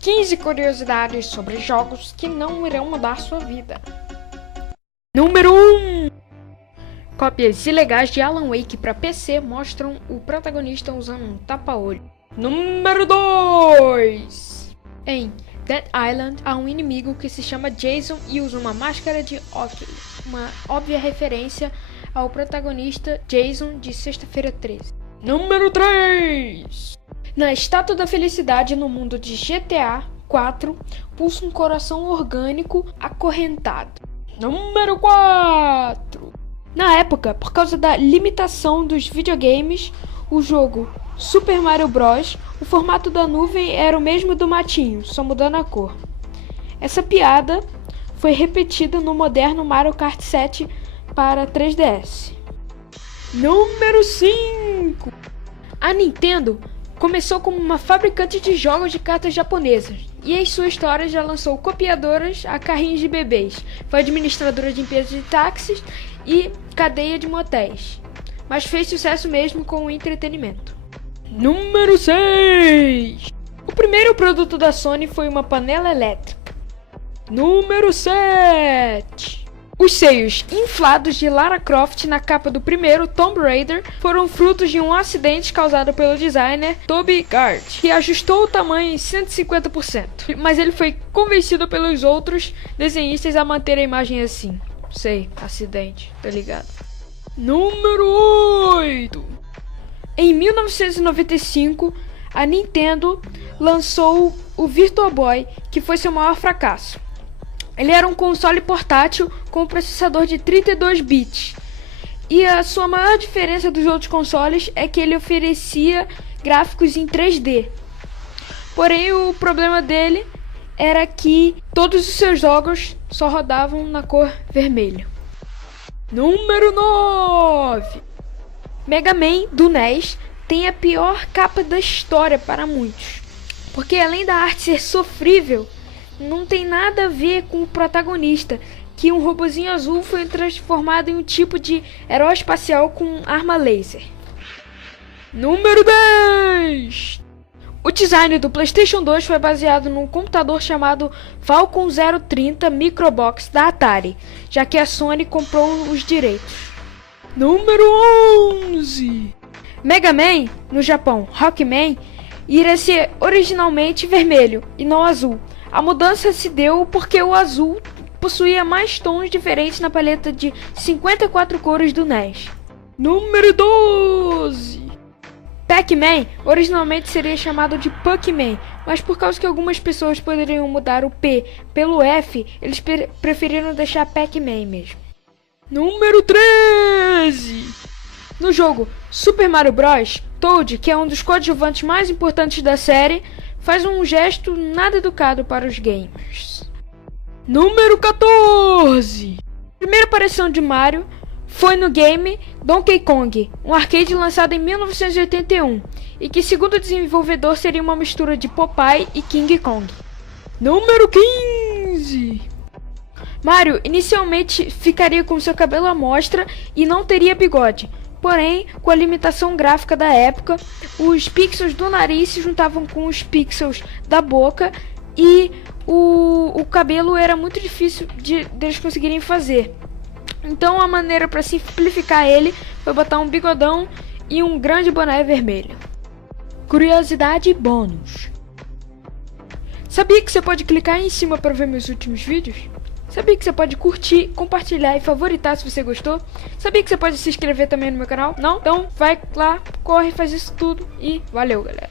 15 curiosidades sobre jogos que não irão mudar sua vida. Número 1. Cópias ilegais de Alan Wake para PC mostram o protagonista usando um tapa-olho. Número 2. Em Dead Island, há um inimigo que se chama Jason e usa uma máscara de hockey, uma óbvia referência ao protagonista Jason de Sexta-feira 13. Número 3. Na Estátua da Felicidade no mundo de GTA 4, pulsa um coração orgânico acorrentado. Número 4. Na época, por causa da limitação dos videogames, o jogo Super Mario Bros., o formato da nuvem era o mesmo do matinho, só mudando a cor. Essa piada foi repetida no moderno Mario Kart 7 para 3DS. Número 5. A Nintendo começou como uma fabricante de jogos de cartas japonesas, e em sua história já lançou copiadoras a carrinhos de bebês, foi administradora de empresas de táxis e cadeia de motéis, mas fez sucesso mesmo com o entretenimento. Número 6. O primeiro produto da Sony foi uma panela elétrica. Número 7. Os seios inflados de Lara Croft na capa do primeiro Tomb Raider foram frutos de um acidente causado pelo designer Toby Gard, que ajustou o tamanho em 150%, mas ele foi convencido pelos outros desenhistas a manter a imagem assim. Sei, acidente, tá ligado? Número 8. Em 1995, a Nintendo lançou o Virtual Boy, que foi seu maior fracasso. Ele era um console portátil com um processador de 32 bits. E a sua maior diferença dos outros consoles é que ele oferecia gráficos em 3D. Porém, o problema dele era que todos os seus jogos só rodavam na cor vermelha. Número 9. Mega Man do NES tem a pior capa da história para muitos. Porque além da arte ser sofrível, não tem nada a ver com o protagonista, que um robozinho azul foi transformado em um tipo de herói espacial com arma laser. Número 10. O design do PlayStation 2 foi baseado num computador chamado Falcon 030 Microbox da Atari, já que a Sony comprou os direitos. Número 11. Mega Man, no Japão, Rockman, iria ser originalmente vermelho e não azul. A mudança se deu porque o azul possuía mais tons diferentes na paleta de 54 cores do NES. Número 12. Pac-Man originalmente seria chamado de Puckman, mas por causa que algumas pessoas poderiam mudar o P pelo F, eles preferiram deixar Pac-Man mesmo. Número 13. No jogo Super Mario Bros., Toad, que é um dos coadjuvantes mais importantes da série, faz um gesto nada educado para os gamers. Número 14. A primeira aparição de Mario foi no game Donkey Kong, um arcade lançado em 1981, e que, segundo o desenvolvedor, seria uma mistura de Popeye e King Kong. Número 15. Mario inicialmente ficaria com seu cabelo à mostra e não teria bigode. Porém, com a limitação gráfica da época, os pixels do nariz se juntavam com os pixels da boca e o cabelo era muito difícil deles conseguirem fazer. Então a maneira para simplificar ele foi botar um bigodão e um grande boné vermelho. Curiosidade bônus. Sabia que você pode clicar aí em cima para ver meus últimos vídeos? Sabia que você pode curtir, compartilhar e favoritar se você gostou? Sabia que você pode se inscrever também no meu canal? Não? Então vai lá, corre, faz isso tudo e valeu, galera!